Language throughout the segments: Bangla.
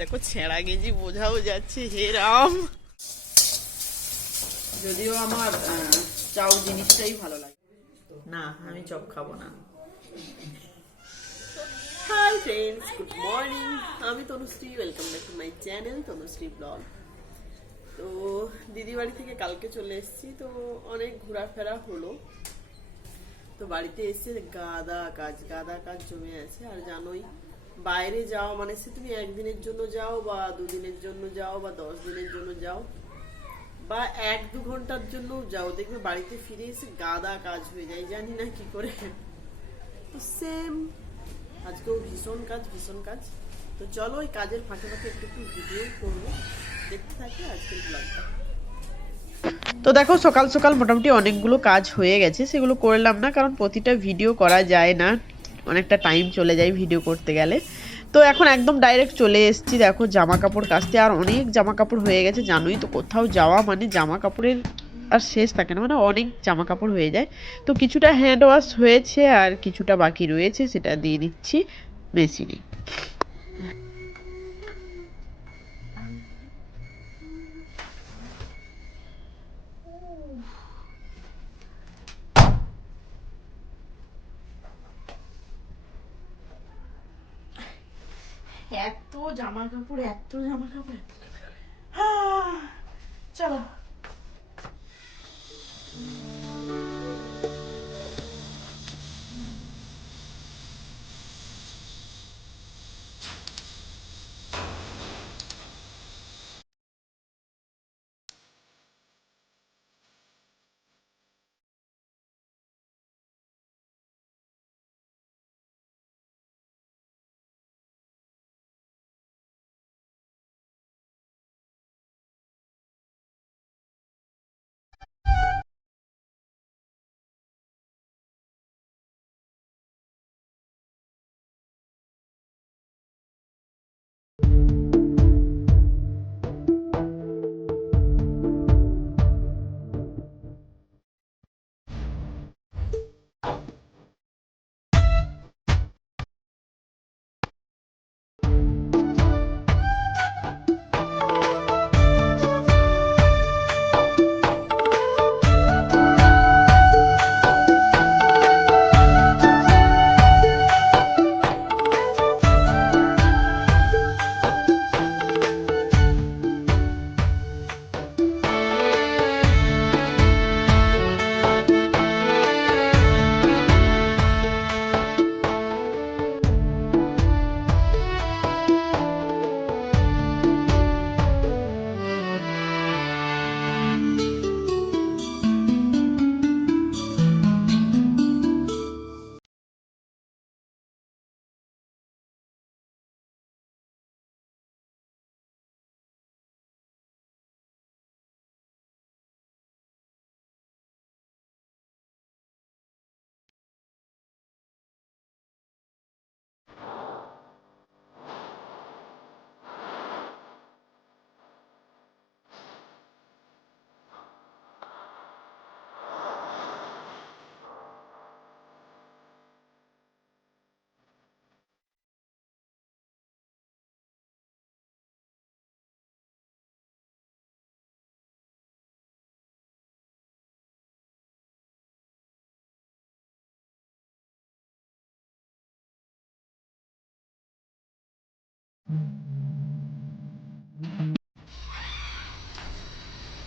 দেখো ছেঁড়া গেঞ্জি বোঝাও যাচ্ছে, হে রাম। যদিও আমার চাউ জিনিসটাই ভালো লাগে না, আমি চপ খাবো না। হাই ফ্রেন্ডস, গুড মর্নিং, আমি Tanushree, welcome back to my channel Tanushree blog. তো দিদি বাড়ি থেকে কালকে চলে এসেছি, তো অনেক ঘোরাফেরা হলো। তো বাড়িতে এসে গাদা কাজ জমে আছে। আর জানোই বাইরে যাও মানে সে তুমি একদিনের জন্য যাও বা দুদিনের জন্য যাও বা 10 দিনের জন্য যাও বা 1-2 ঘন্টার জন্য যাও, দেখবে বাড়িতে ফিরে এসে গাদা কাজ হয়ে যায়, জানি না কি করে। তো সেম আজকেও ভীষণ কাজ। তো চলো ওই কাজের ফাঁকে একটু ভিডিও করবো, দেখতে থাকি আজকের ব্লগটা। তো দেখো সকাল সকাল মোটামুটি অনেকগুলো কাজ হয়ে গেছে, সেগুলো করলাম না কারণ প্রতিটা ভিডিও করা যায় না, অনেকটা টাইম চলে যায় ভিডিও করতে গেলে। তো এখন একদম ডাইরেক্ট চলে এসেছি দেখো জামা কাপড় কাচতে। আর অনেক জামা কাপড় হয়ে গেছে, জানোই তো কোথাও যাওয়া মানে জামা কাপড়ের আর শেষ থাকে না, মানে অনেক জামা কাপড় হয়ে যায়। তো কিছুটা হ্যান্ড ওয়াশ হয়েছে আর কিছুটা বাকি রয়েছে, সেটা দিয়ে দিচ্ছি মেশিনে। এত জামা কাপড় চলো।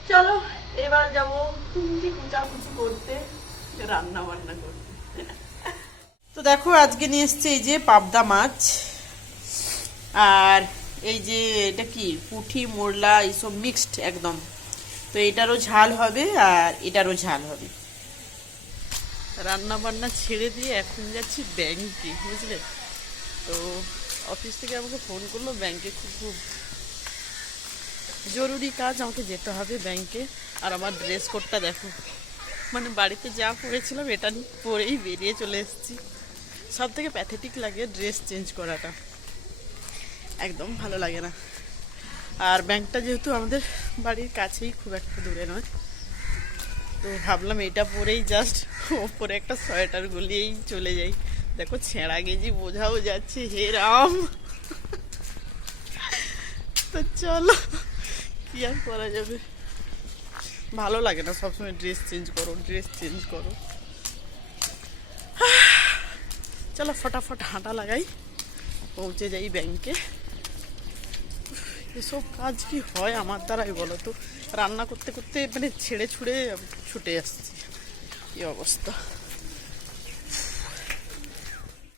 চলো এবার যাবো কুচাকুচি করতে, রান্না বান্না করতে। তো দেখো আজকে নিয়ে এসছে এই যে পাবদা মাছ, আর এই যে এটা কি পুঁটি মোরলা এইসব মিক্সড একদম। তো এটারও ঝাল হবে আর এটারও ঝাল হবে। রান্না বান্না ছেড়ে দিয়ে এখন যাচ্ছি ব্যাংকে, বুঝলে। তো অফিস থেকে আমাকে ফোন করলো, ব্যাংকে খুব জরুরি কাজ, আমাকে যেতে হবে ব্যাংকে। আর আমার ড্রেস কোডটা দেখো, মানে বাড়িতে যা পরেছিলাম এটা পরেই বেরিয়ে চলে এসেছি। সব থেকে প্যাথেটিক লাগে ড্রেস চেঞ্জ করাটা, একদম ভালো লাগে না। আর ব্যাংকটা যেহেতু আমাদের বাড়ির কাছেই, খুব একটা দূরে নয়, তো ভাবলাম এটা পরেই জাস্ট ওপরে একটা সোয়েটার গলিয়েই চলে যাই। দেখো ছেঁড়া গেঞ্জি বোঝাও যাচ্ছে, হে রাম। তো চলো, কি আর করা যাবে, ভালো লাগে না সবসময় ড্রেস চেঞ্জ করো। চলো ফটাফট হাঁটা লাগাই, পৌঁছে যাই ব্যাংকে। এসব কাজ কি হয় আমার দ্বারাই বলো তো, রান্না করতে করতে মানে ছেড়ে ছুড়ে ছুটে আসছি, কি অবস্থা।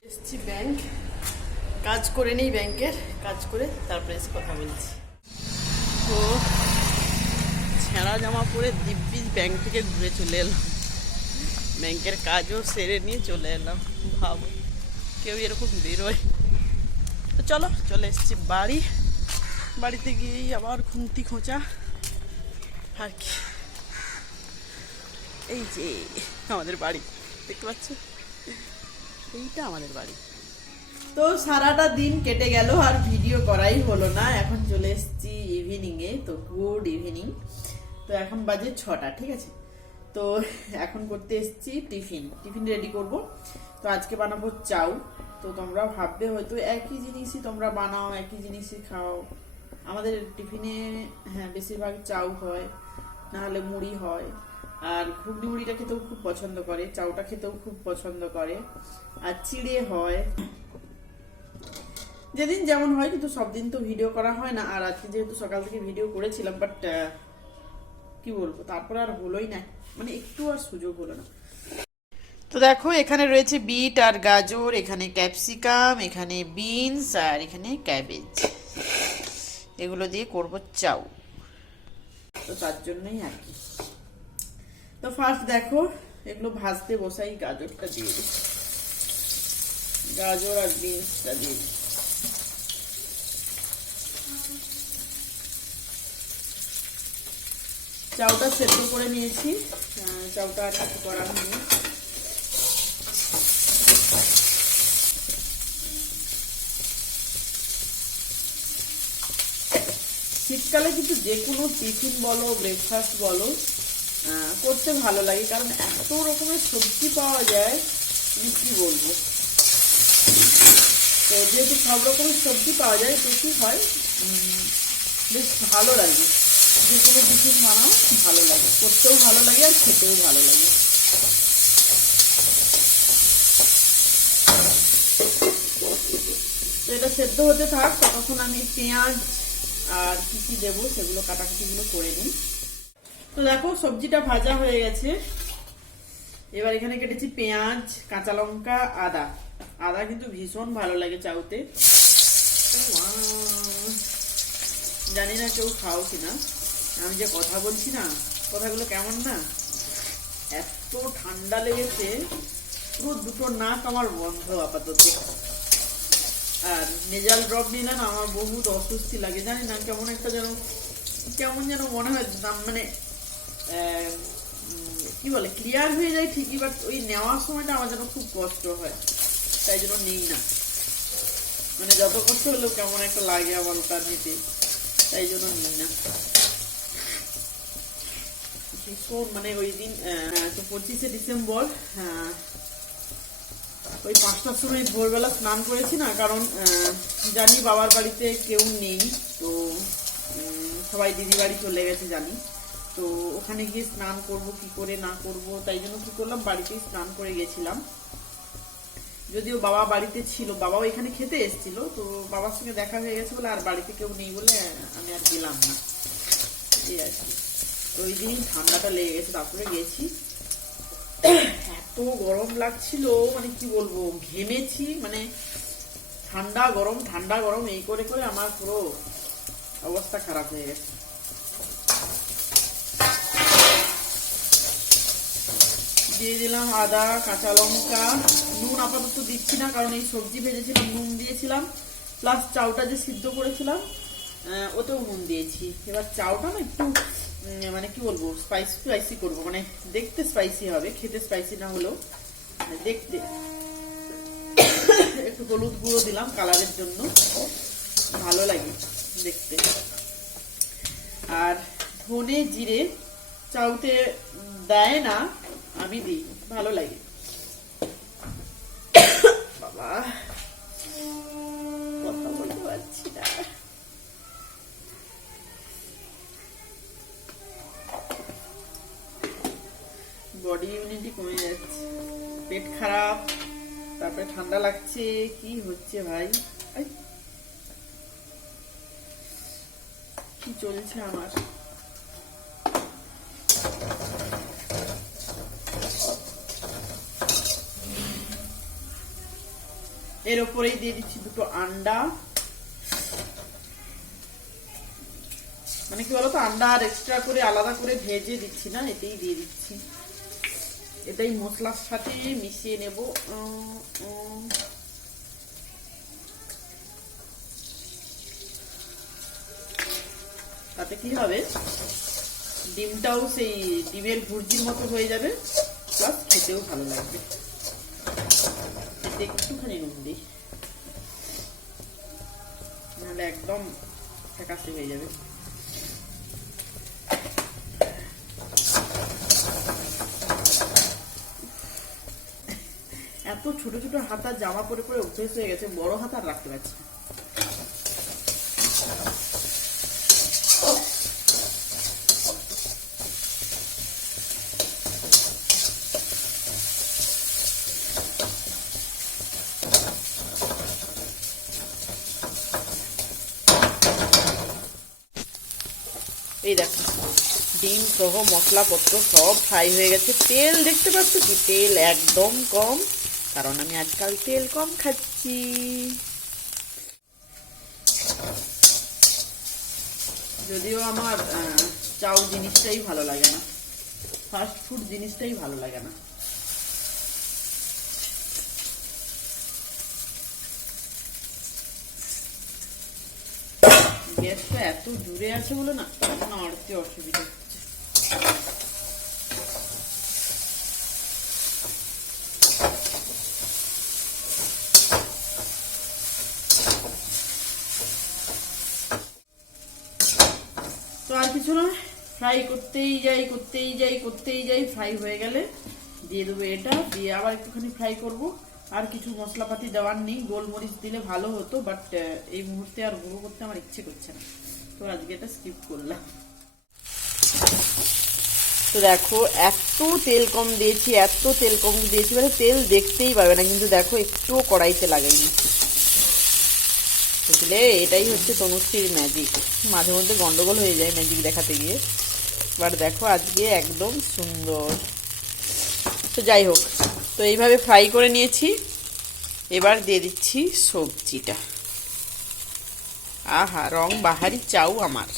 এসছি ব্যাংক, কাজ করে নেই, ব্যাংকের কাজ করে তারপরে এসে কথা বলছি। তো ছেঁড়া জামা পরে দিব্যি ব্যাংক থেকে ঘুরে চলে এলাম, ব্যাংকের কাজও সেরে নিয়ে চলে এলাম। ভাবো কেউ এরকম বেরোয়। তো চলো, চলে এসেছি বাড়িতে গিয়েই আবার খুন্তি খোঁচা আর কি। এই যে আমাদের বাড়ি দেখতে পাচ্ছ, এইটা আমাদের বাড়ি। তো সারাটা দিন কেটে গেল আর ভিডিও করাই হলো না। এখন চলে এসেছি ইভিনিংয়ে, তো গুড ইভিনিং। তো এখন বাজে 6টা, ঠিক আছে। তো এখন করতে এসেছি টিফিন রেডি করব। তো আজকে বানাবো চাউ। তো তোমরা ভাববে হয়তো একই জিনিসই তোমরা বানাও, একই জিনিসই খাও। আমাদের টিফিনে হ্যাঁ বেশিরভাগ চাউ হয়, নাহলে মুড়ি হয়। আর ঘুগনি মুড়িটা খেতেও খুব পছন্দ করে, চাউটা খেতেও খুব পছন্দ করে, আর চিড়ে হয়। যেদিন যেমন হয়, কিন্তু সব দিন তো ভিডিও করা হয় না। আর আজকে যেহেতু সকাল থেকে ভিডিও করেছিলাম, বাট কি বলবো, তারপর আর হলোই না, মানে একটু আর সুযোগ হলো না। তো দেখো এখানে রয়েছে বিট আর গাজর, এখানে ক্যাপসিকাম, এখানে বিনস আর এখানে ক্যাবেজ। এগুলো দিয়ে করব চাউ, তো তার জন্যই আর কি। তো ফার্স্ট দেখো এগুলো ভাজতে বসাই, গাজরটা দিয়ে দিই, গাজর আর বিনসটা দিয়ে দিই। চাউটা সেদ্ধ করে নিয়েছি, চাউটা আর কিছু করার নেই। শীতকালে কিন্তু যে কোনো টিফিন বলো, ব্রেকফাস্ট বলো, করতে ভালো লাগে, কারণ এত রকমের সবজি পাওয়া যায়, আমি কি বলবো। তো যেহেতু সব রকমের সবজি পাওয়া যায়, তো কি হয়, বেশ ভালো লাগে। যে কোনো টিফিন বানাও ভালো লাগে, করতেও ভালো লাগে আর খেতেও ভালো লাগে। তো এটা সেদ্ধ হতে থাক, তখন আমি পেঁয়াজ আর কি কি দেবো সেগুলো কাটাকুটিগুলো করে নিই। তো দেখো সবজিটা ভাজা হয়ে গেছে। এবার এখানে কেটেছি পেঁয়াজ, কাঁচা লঙ্কা, আদা কিন্তু ভীষণ ভালো লাগে চাউতে। জানি না কেউ খাও কিনা, আমি যে কথা বলছি না, কথাগুলো কেমন না, এত ঠান্ডা লেগেছে, পুরো দুটো নাক আমার বন্ধ আপাতত। আর নেজাল ড্রপ নিলে না আমার বহুত অস্বস্তি লাগে, জানি না কেমন একটা কেমন যেন মনে হয়, মানে কি বলে, ক্লিয়ার হয়ে যায় ঠিকই, বাট ওই নেওয়ার সময়টা আমার যেন খুব কষ্ট হয়, তাই জন্য নেই না। মানে যত কষ্ট হলেও কেমন একটা লাগে আমার ওটা নিতে, তাই জন্য নিই না। ভীষণ মানে ওই দিন তো 25শে ডিসেম্বর ওই 5টার সময় ভোরবেলা স্নান করেছি না, কারণ জানি বাবার বাড়িতে কেউ নেই, তো সবাই দিদি বাড়ি চলে গেছে জানি। তো ওখানে গিয়ে স্নান করব কি করে না করব, তাই জন্য কি করলাম, বাড়িতেই স্নান করে গেছিলাম। যদিও বাবা বাড়িতে ছিল, বাবাও এখানে খেতে এসেছিল, তো বাবার সঙ্গে দেখা হয়ে গেছে বলে আর বাড়িতে কেউ নেই বলে আমি আর গেলাম না, এই আর কি। তো ওই দিনই ঠান্ডাটা লেগে গেছে, তারপরে গেছি। এত গরম লাগছিল, মানে কি বলবো, ঘেমেছি, মানে ঠান্ডা গরম এই করে করে আমার পুরো অবস্থা খারাপ হয়ে গেছে। দিয়ে দিলাম আদা, কাঁচা লঙ্কা, নুন আপাতত দিচ্ছি না, কারণ এই সবজি ভেজেছিলাম নুন দিয়েছিলাম, প্লাস চাউটা যে সিদ্ধ করেছিলাম ওতেও নুন দিয়েছি। এবার চাউটা না একটু মানে কি বলবো, স্পাইসি করবো, মানে দেখতে স্পাইসি হবে, খেতে স্পাইসি না হলেও দেখতে। একটু হলুদ গুঁড়ো দিলাম কালারের জন্য, ভালো লাগে দেখতে। আর ধনে জিরে চাউতে দেয় না, আমি দিই, ভালো লাগে। বাবা কথা বলতে পারছি না, কমে যাচ্ছে, পেট খারাপ, তারপরে ঠান্ডা লাগছে, কি হচ্ছে ভাই, কি চলছে আমার। এর উপরেই দিয়ে দিচ্ছি দুটো আন্ডা। মানে কি বলতো, আন্ডা আর এক্সট্রা করে আলাদা করে ভেজে দিচ্ছি না, এটাই দিয়ে দিচ্ছি। এটাই মশলার সাথে মিশিয়ে নেব। তাতে কি হবে, ডিমটাও সেই ডিমের ভুর্জির মতো হয়ে যাবে, প্লাস খেতেও ভালো লাগবে। এতে একটুখানি নুন দিই, নাহলে একদম ফ্যাকাশে হয়ে যাবে। এত ছোট ছোট হাতা জামা পরে পরে অভ্যেস হয়ে গেছে, বড় হাতা আর রাখতে পারছি না। এই দেখো, ডিম সহ মশলাপত্র সব ফ্রাই হয়ে গেছে। তেল দেখতে পাচ্ছ কি, তেল একদম কম, কারণ আমি আজকাল তেল কম খাচ্ছি। যদিও আমার চাউ জিনিসটাই ভালো লাগে না, ফাস্ট ফুড জিনিসটাই ভালো লাগে না। গ্যাসটা এত জুড়ে আছে বলে না, এখন আড়তে অসুবিধা হচ্ছে। তো আর কিছু না, ফ্রাই করতেই যাই, ফ্রাই হয়ে গেলে দিয়ে দেবো এটা, দিয়ে আবার একটুখানি ফ্রাই করব। আর কিছু মশলাপাতি দেওয়ার নেই, গোলমরিচ দিলে ভালো হতো, বাট এই মুহূর্তে আর গুঁড়ো করতে আমার ইচ্ছে করছে না, তো আজকে এটা স্কিপ করলাম। তো দেখো, এত তেল কম দিয়েছি মানে তেল দেখতেই পাবে না, কিন্তু দেখো একটুও কড়াইতে লাগাইনি, বুঝলে? এটাই হচ্ছে তনুশ্রীর ম্যাজিক। মাঝে মধ্যে গন্ডগোল হয়ে যায় ম্যাজিক দেখাতে গিয়ে, বাট দেখো আজকে একদম সুন্দর। তো যাই হোক, তো এইভাবে ফ্রাই করে নিয়েছি। এবার দিয়ে দিচ্ছি সবজিটা। আহা, রং বাহারি চাউ আমার।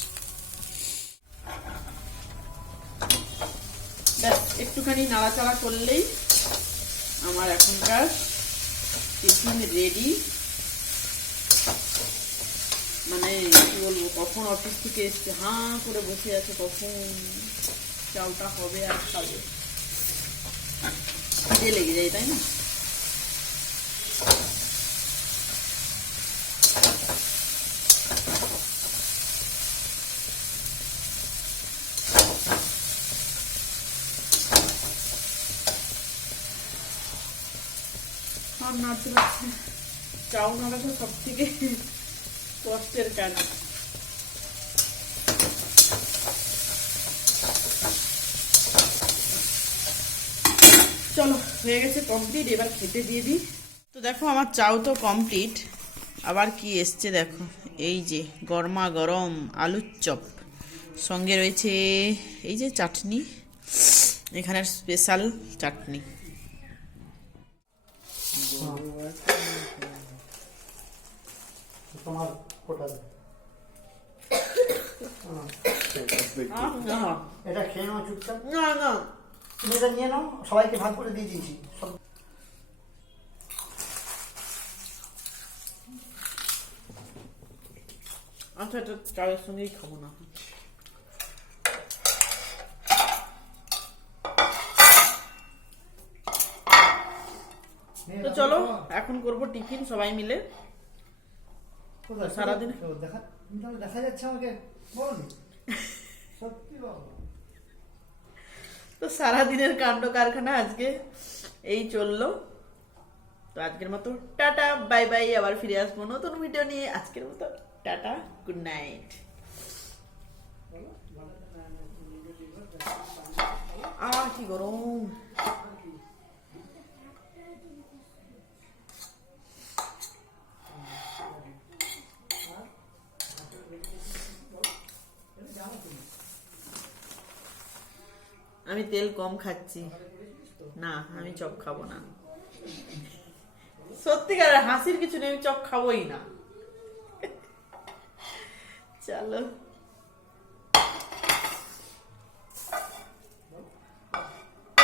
একটুখানি নাড়াচাড়া করলেই আমার এখনকার টিফিন রেডি। মানে কি বলবো, কখন অফিস থেকে এসছে, হাঁ করে বসে আছে, কখন চাউটা হবে আর খাবে, খিদে লেগে যায়, তাই না? আর নাড়তে পারছি, চাউ নাড়াটা সব থেকে কষ্টের কাজ। চলো, হয়ে গেছে কমপ্লিট, এবার খেতে দিয়ে দিই। তো দেখো, আমার চাউ তো কমপ্লিট। আবার কি এসছে দেখো, এই যে গরমা গরম আলুর চপ, সঙ্গে রয়েছে এই যে চাটনি, এখানের স্পেশাল চাটনি। তোমার এটা খেয়ে নাও চুপচাপ। না না, তুমি এটা নিয়ে নাও, সবাইকে ভাগ করে দিয়ে দিয়েছি সব। আচ্ছা, এটা চায়ের সঙ্গেই খাবো না। তো চলো, এখন করব টিফিন সবাই মিলে। সারাদিন দেখা যাচ্ছে আমাকে, বলনি সত্যি বাবা। তো সারাদিনের কাণ্ড কারখানা আজকে এই চললো। তো আজকের মতো টাটা বাই বাই, আবার ফিরে আসবো নতুন ভিডিও নিয়ে। আজকের মতো টাটা, গুড নাইট। কি গরম। আমি তেল কম খাচ্ছি, না আমি চপ খাবো না। সত্যিকারের হাসির কিছু নেই, আমি চপ খাবোই না। চলো।